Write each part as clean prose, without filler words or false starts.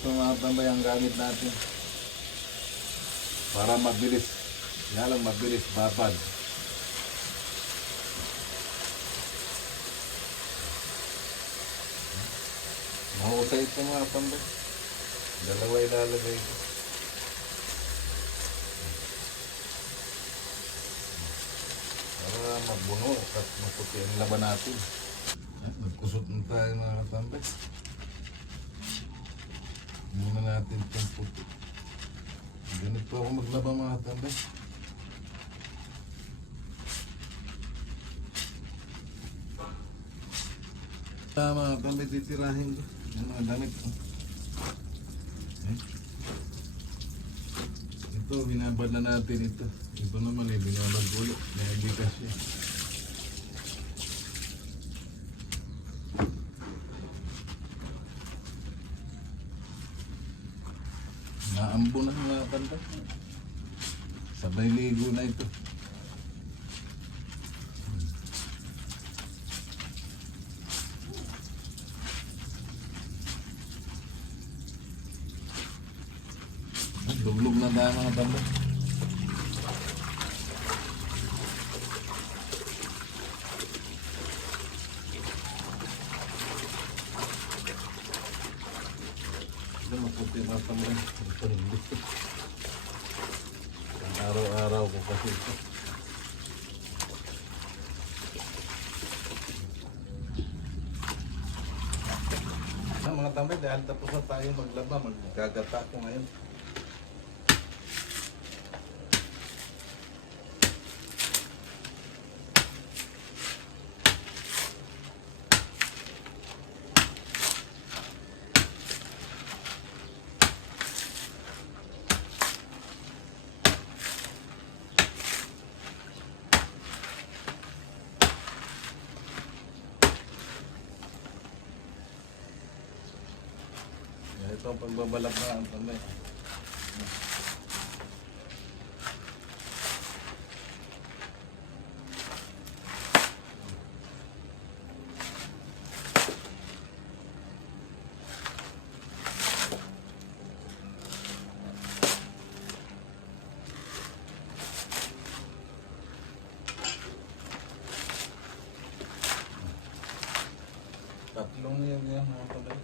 ito mga tambay ang gamit natin. Para mabilis. Yan lang mabilis babad. Mahusay ito mga tambay. Dalawa ilalagay ko. Para magbuno at maputi ang laban natin. Nagkusot na tayo mga tambay. Muna natin itong puti. Ganito ako maglaba mga tambay. Mga tambay titirahin ko. Yung mga damit ko. Ito, binabad na natin ito. Ito naman binabad ulit. Dahil di kasi. Naambo na mga tambay. Sabay ligo na ito. Luglog na tayo mga tambay. Ito maputi mga tambay. Araw-araw ko kasi ito. Mga tambay, dahil tapos na tayo maglaba, magkagata ko ngayon. Ito ang pagbabalak na ang tambay. Tatlong yan mga tambay.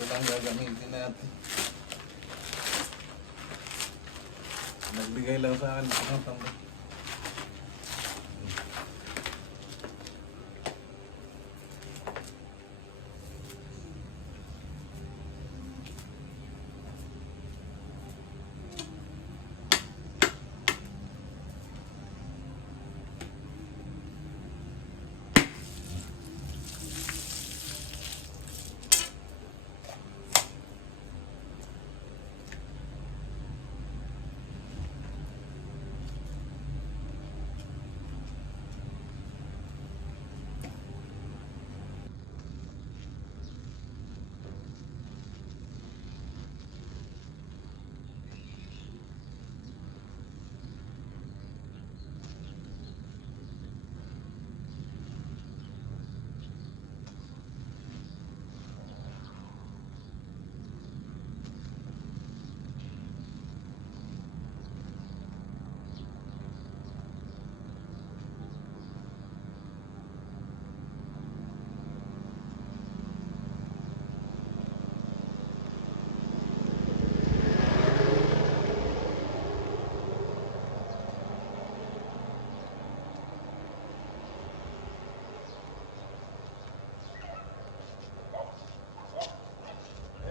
Ito lang gagamitin natin. Nagbigay lang sa akin mga tambay.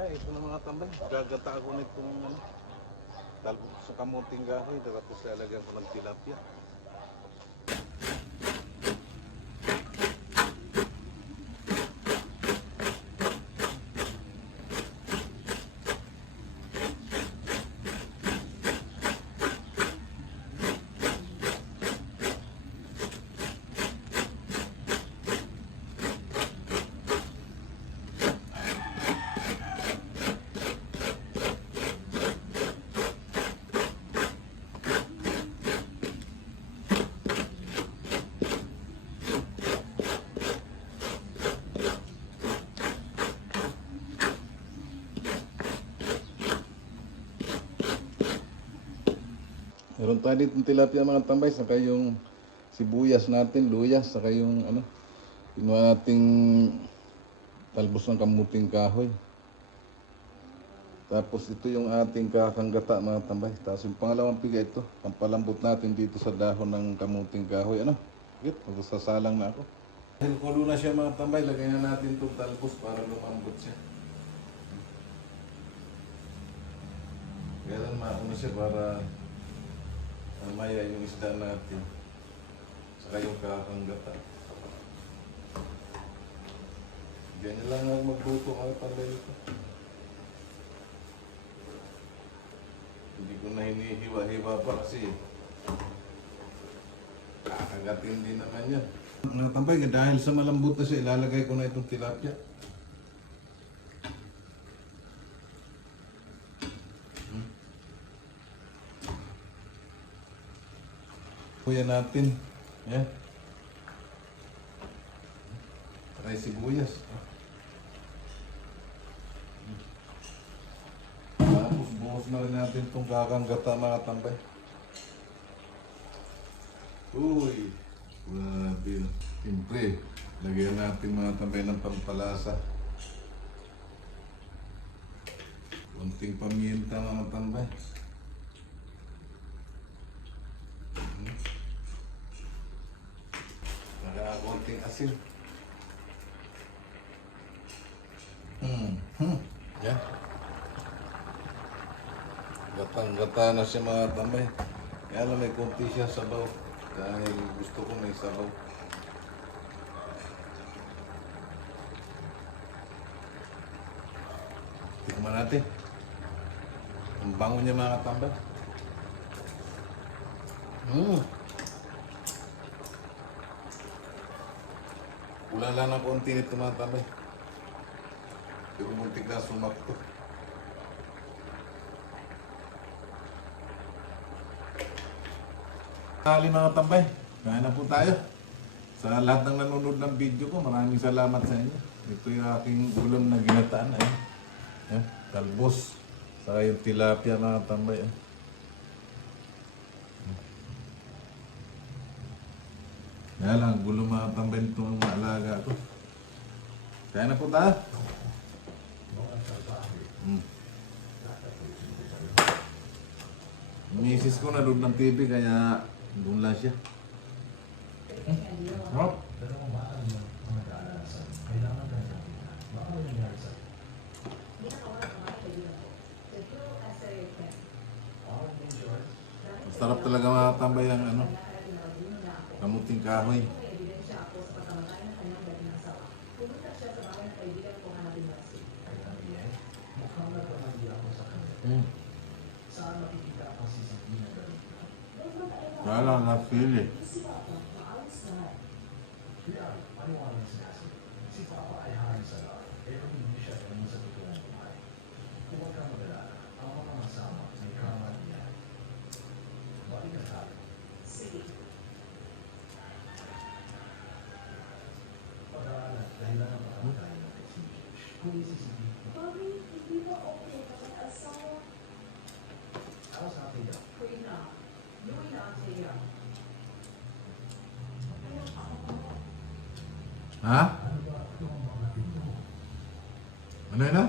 Ito na mga tambay, gagata ako nitong talbog sa kamuting gahoy, tapos lalagyan ko ng tilapia. Meron tayo dito tilapia mga tambay, saka yung sibuyas natin, luyas, saka yung ano, kinuha nating talbos ng kamuting kahoy. Tapos ito yung ating kakanggata mga tambay. Tapos yung pangalawang piga ito, pampalambot natin dito sa dahon ng kamuting kahoy. Ano? Git, magsasalang na ako. Dahil kulo na siya mga tambay, lagay na natin itong talbos para lumambot siya. Kaya lang mauna siya para mamaya yung isda natin. Saka yung kakanggata. Ganyan lang ang magluto mga tambay ito. Hindi ko na hinihiwa-hiwa pa kasi kakagatin din naman yan. Mga tambay, dahil sa malambot na siya, ilalagay ko na itong tilapia. Kuya natin. Yan. Try sibuyas. Tapos buhos na rin natin itong kakanggata mga tambay. Uy! Grabe. Siyempre, lagyan natin mga tambay ng pampalasa. Kunting paminta mga tambay. Konting asin. Yan. Gatang-gata na siya mga tambay. Kaya lang may konti siya sabaw. Dahil gusto ko may sabaw. Tikman natin. Ang bango niya mga tambay. Kulang lang ng konti nito mga tambay. Pero muntik na sumakto. Kali mga tambay, kaya na po tayo. Sa lahat ng nanonood ng video ko, maraming salamat sa inyo. Ito yung aking ulam na ginataan. Ayan, talbos. Saka yung tilapia mga tambay. Kaya lang, gulo mga tambay nito ang maalaga ko. Kaya na po tayo. Misis ko na doon ng TV kaya doon lang siya. Hop. Sarap talaga mga tambay ang ano, kamuting kahoy. Kaya lang nasili. Ha? Ano yun na?